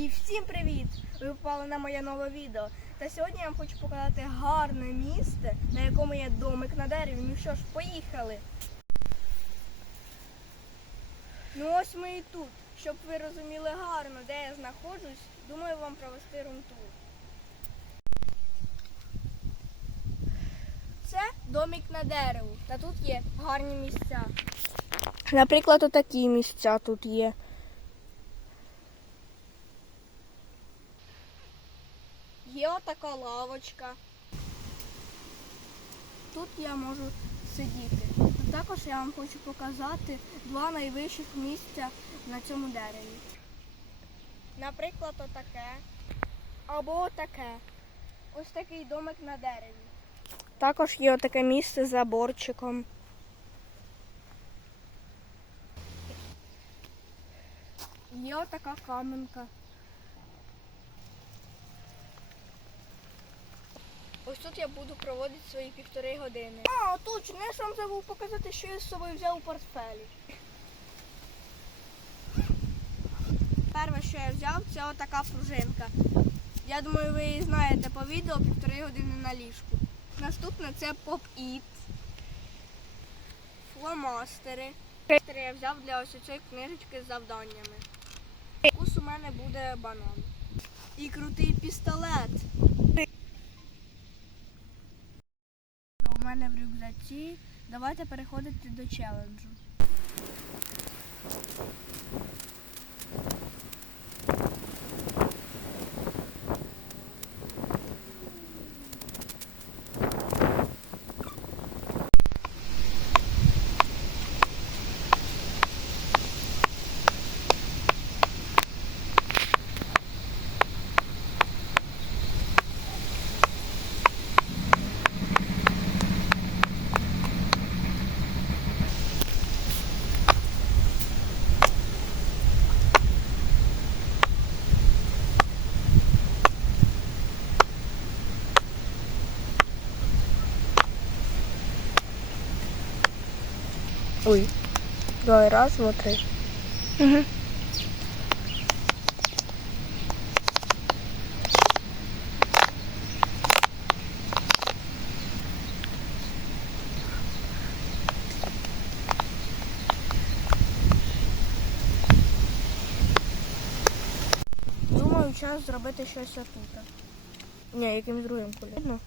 І всім привіт! Ви попали на моє нове відео. Та сьогодні я вам хочу показати гарне місце, на якому є домик на дереві. Ну що ж, поїхали. Ну ось ми і тут. Щоб ви розуміли гарно, де я знаходжусь, думаю вам провести рум-тур. Це домик на дереву. Та тут є гарні місця. Наприклад, отакі місця тут є. Є отака лавочка. Тут я можу сидіти. Також я вам хочу показати два найвищих місця на цьому дереві. Наприклад, отаке. Або отаке. Ось такий домик на дереві. Також є отаке місце з заборчиком. Є отака каменка. Ось тут я буду проводити свої півтори години. А, точно, я ж вам забув показати, що я з собою взяв у портфелі. Перше, що я взяв, це отака пружинка. Я думаю, ви її знаєте по відео півтори години на ліжку. Наступне це поп-іт, фломастери. Фломастери я взяв для ось цієї книжечки з завданнями. Вкус у мене буде банан. І крутий пістолет. У мене в рюкзаці. Давайте переходити до челенджу. Ой. Давай, раз, два, три. Угу. Думаю, час зробити щось отут. Ні, якимсь другим кольором.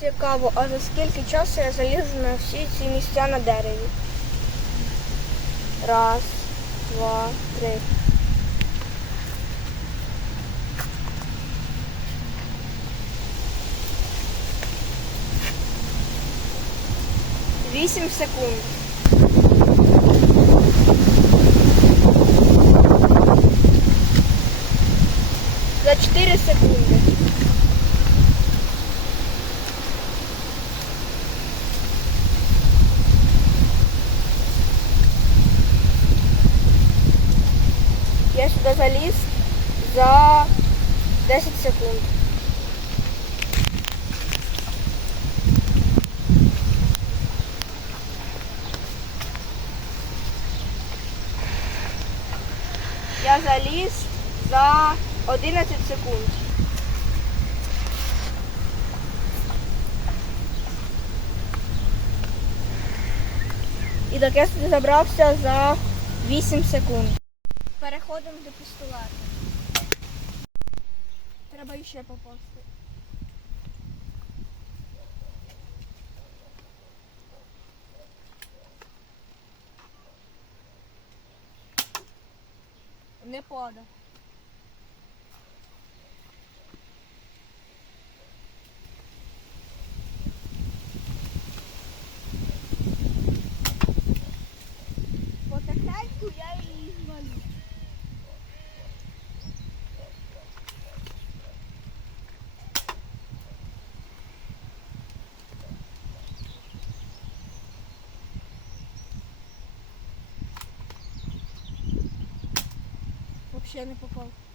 Цікаво, а за скільки часу я залізу на всі ці місця на дереві? Раз, два, три. Вісім секунд. За 4 секунди. Я сюди заліз за 10 секунд. Я заліз за 11 секунд. І так я забрався за 8 секунд. Переходимо до постулату. Треба ще попасти. Не падає. Вообще не попав.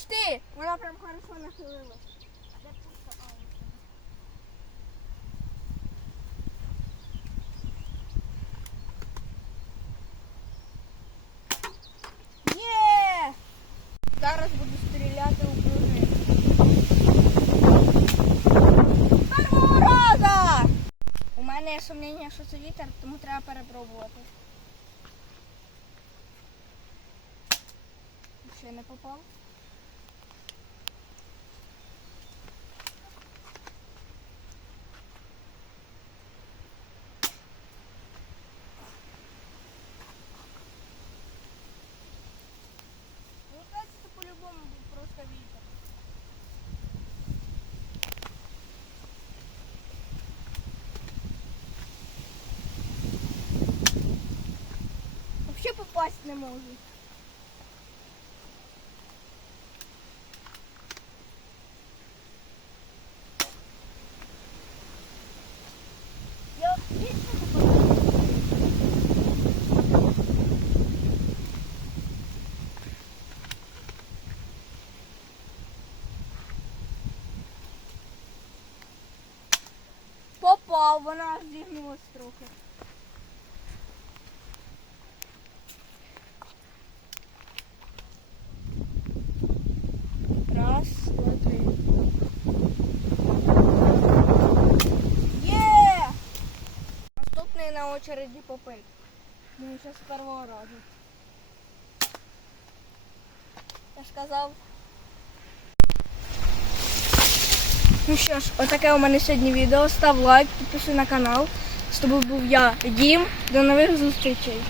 Почти! Вона прям хорошо нахилилась. Є! Зараз буду стріляти у круги. Першого! У мене є сумніння, що це вітер, тому треба перепробувати. Ще не попав. Попасть не можу. Я. Попав, вона зігнулась трохи. Раз, два, три. Є! Наступний на очереді попит. Ну, ще з першого разу. Я ж казав. Ну що ж, отаке у мене сьогодні відео. Став лайк, підписуй на канал. З тобою був я, Дім. До нових зустрічей.